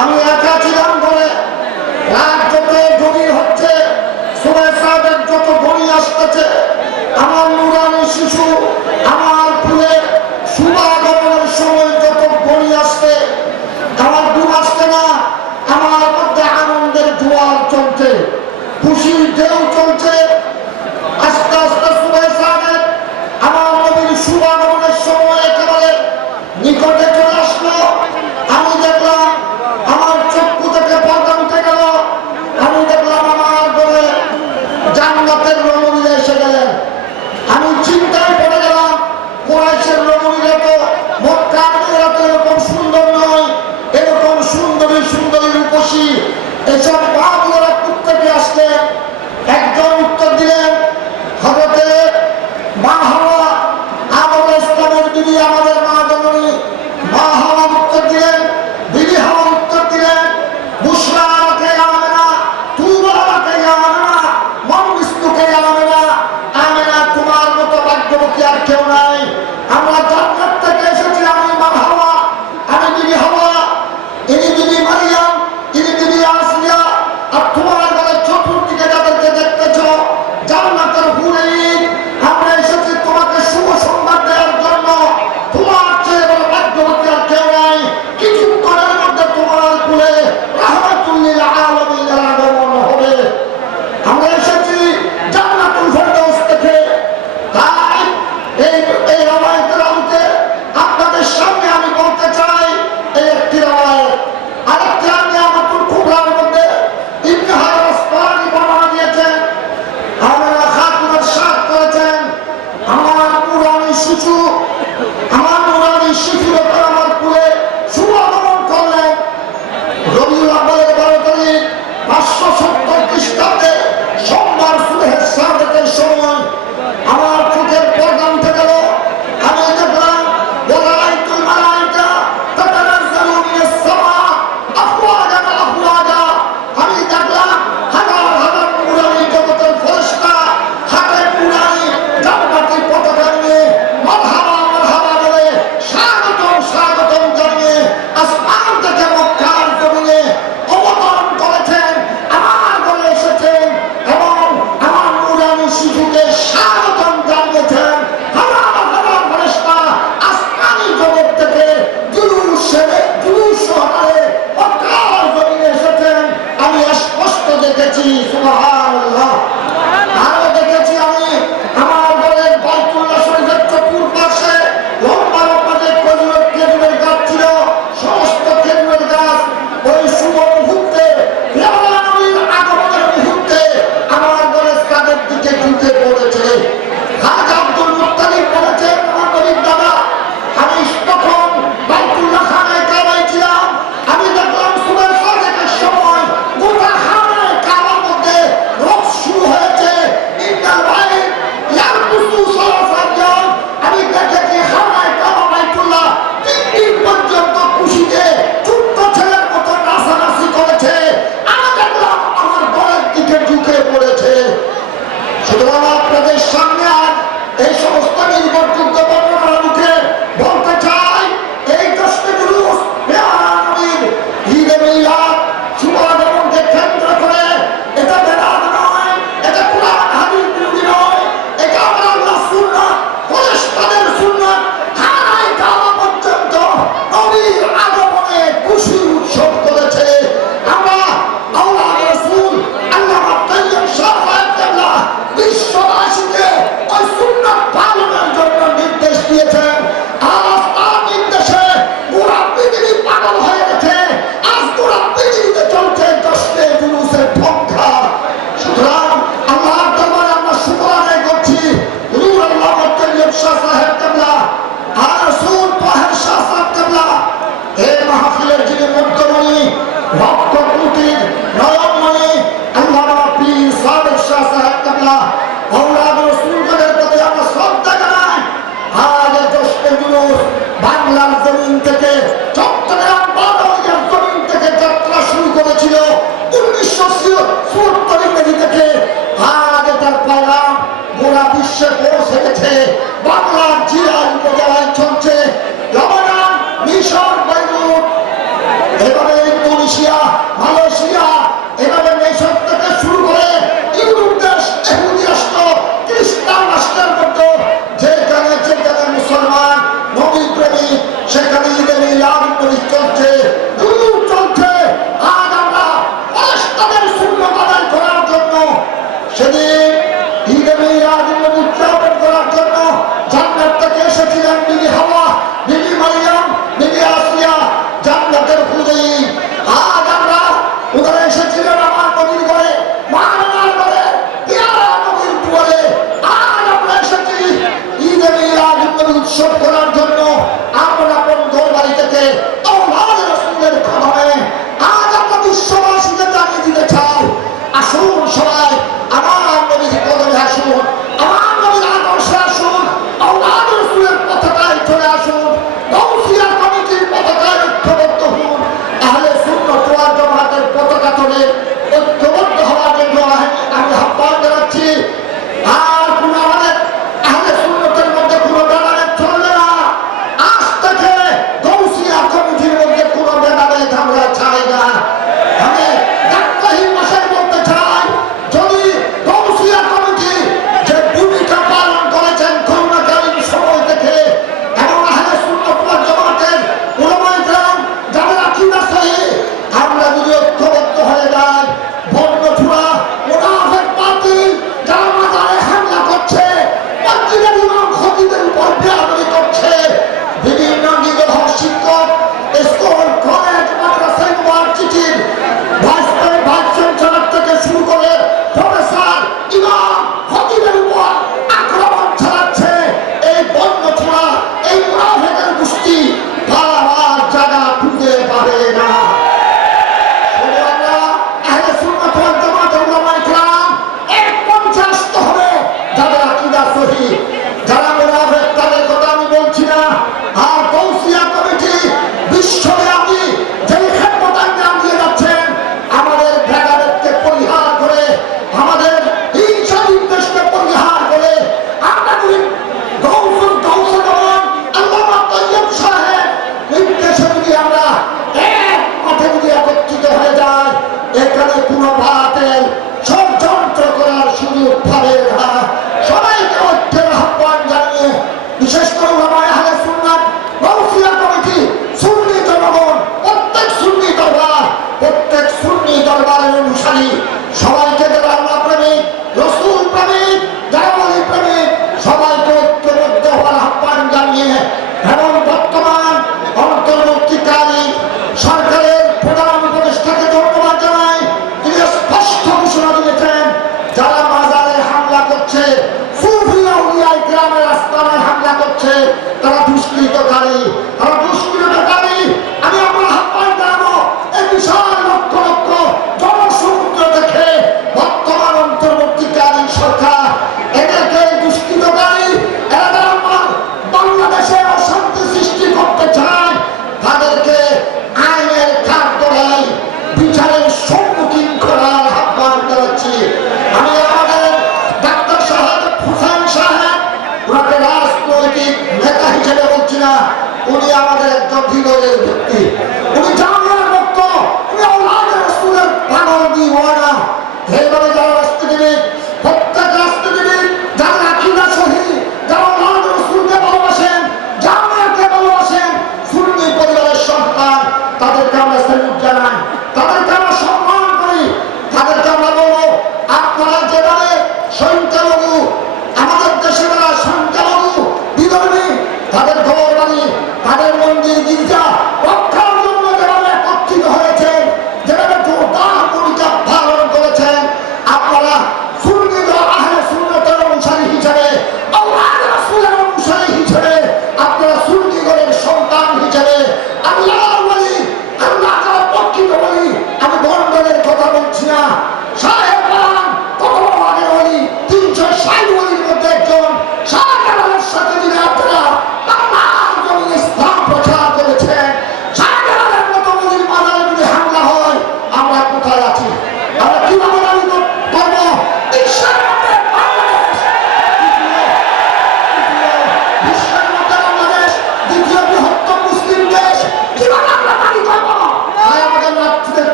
আমি একা ছিলাম বলে রাত যত গভীর হচ্ছে, সুবাই সাহেবের যত ঘড়ি আসতেছে, আমার নুরানি শিশু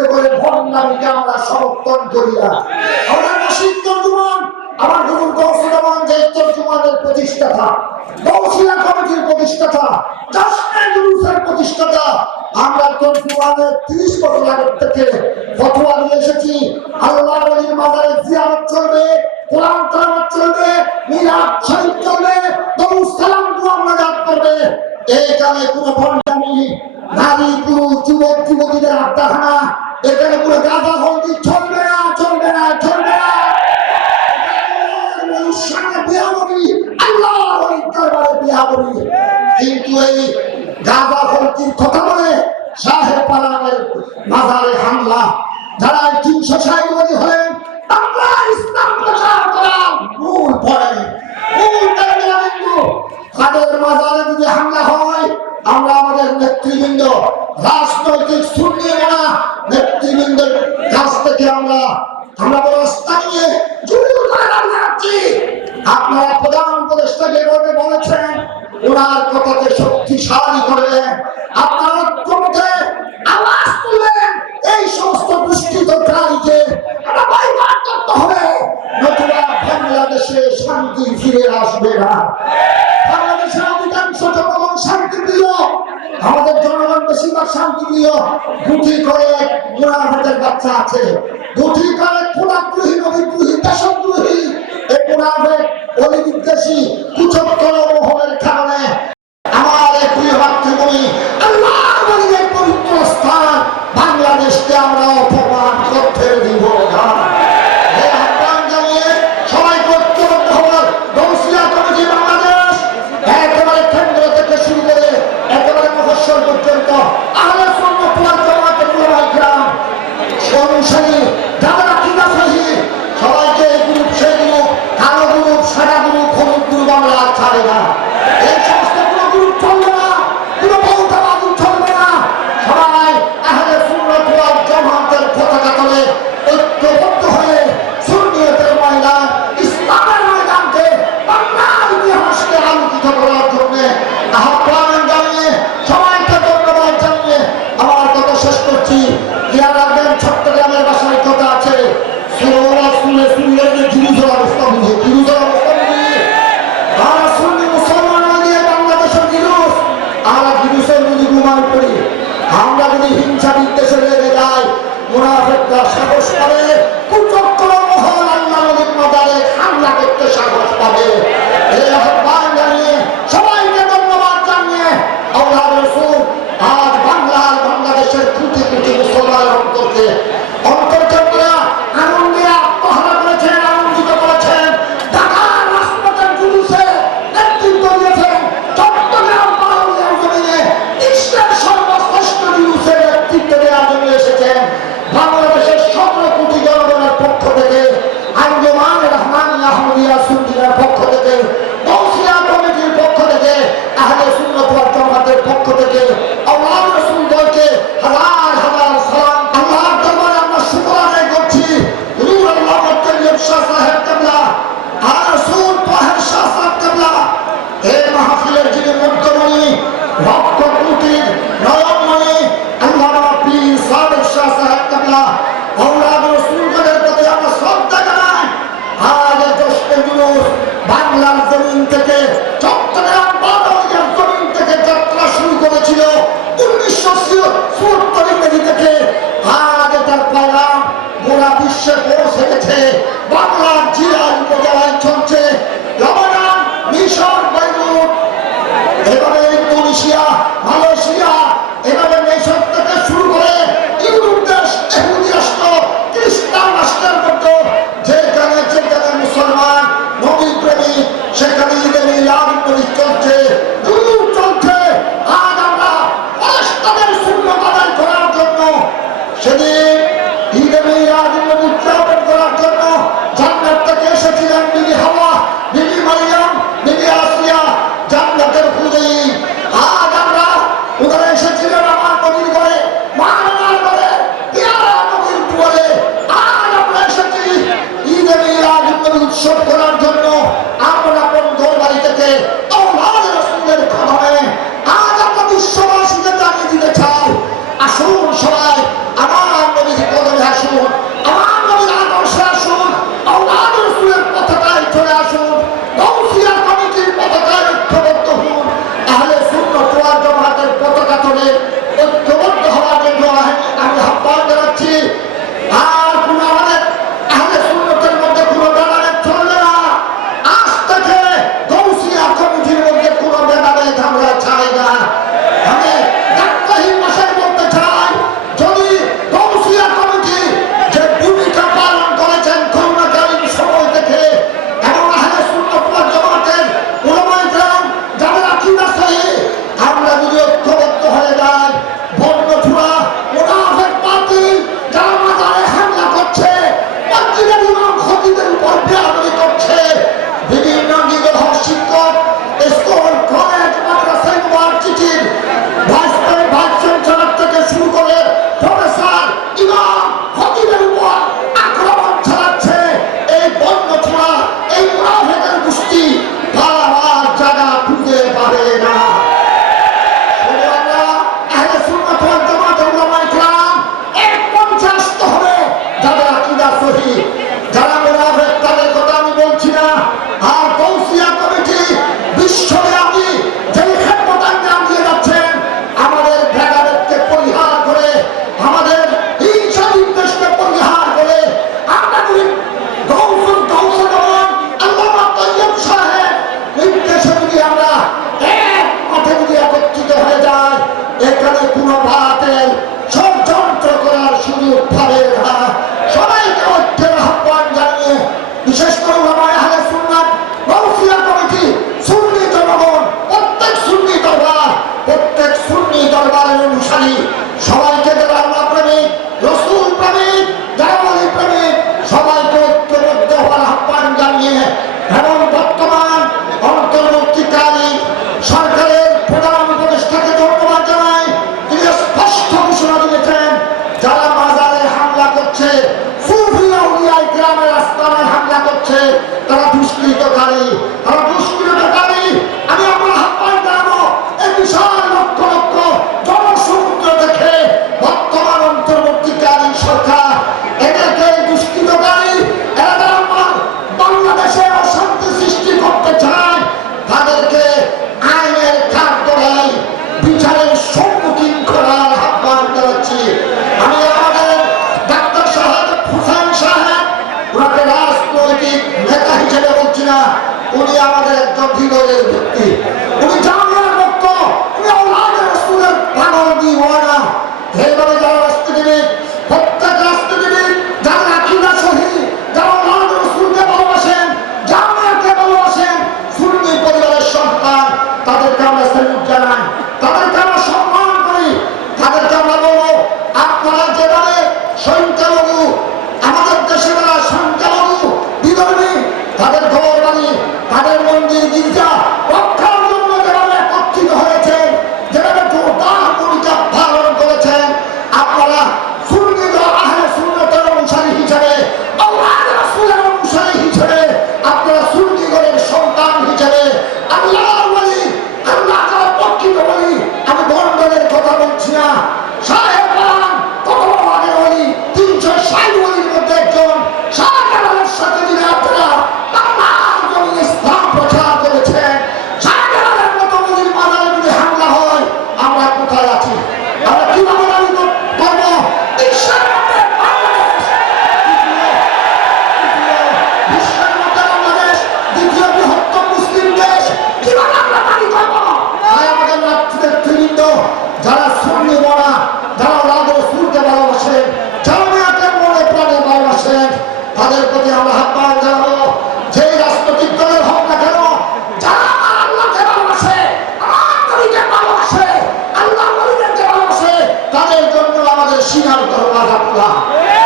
দেখেন করে ভণ্ডামিকে আমরা সমর্থন করি না আমরা নাসিক তর্জুমান, আমার গুরুর গৌসুদামান যে তর্জুমানের প্রতিষ্ঠাতা গৌসিয়া কমিটির প্রতিষ্ঠাতা জাসমের জুলুসের প্রতিষ্ঠাতা, আমরা তর্জুমানের তিরিশ বছর আগের থেকে ফতোয়া নিয়ে এসেছি। আল্লাহ নবীর মাজারে জিয়ারত চলবে, কোরআন তেলাওয়াত চলবে, মিলাদ শরীফ চলবে, দরুদ সালাম দোয়া মুনাজাত করবে। এইখানে কোনো ভণ্ডামি নারী, পুরুষ, যুবক, যুবতীদের আড্ডাখানা। এখানে কোনো গাঁদা হলদি চলবে না চলবে না চলবে না। কিন্তু কথা বলে সাহেব পালামের মাজারে হামলা। যারা তিনশো সাইবাদী হলেন আমরা ইসলাম প্রচার করা মূল পড়ে মূল তাদের মাজারে যদি হামলা হয় আমরা আমাদের নেতৃবৃন্দ রাজনৈতিক না নেতৃবৃন্দের কাছ থেকে আমরা আমরা রাস্তা নিয়ে আপনারা প্রধান উপদেষ্টা যেভাবে বলেছেন, ওনার কথাকে শক্তিশালী করবেন আপনারা ঐক্যমতে আওয়াজ তুলবেন। এই সমস্ত দুষ্কৃতকারীকে নতুবা বাংলাদেশে শান্তি ফিরে আসবে না। বাংলাদেশের অধিকাংশ জনগণ শান্তিপ্রিয়। আমাদের জনগণ বেশিরভাগ শান্তি শান্তিপ্রিয়। গুটি করে মুনাফেটের বাচ্চা আছে। গুটি করে খোলাদ্রোহী নবীদ্রোহী দেশদ্রোহী এই মুনাফেট অলিবিদ্বেষী কুচক্র মহলের কারণে আমার এই প্রিয় মাতৃভূমি আল্লাহ পবিত্র স্থান, বাংলাদেশকে আমরা অপমান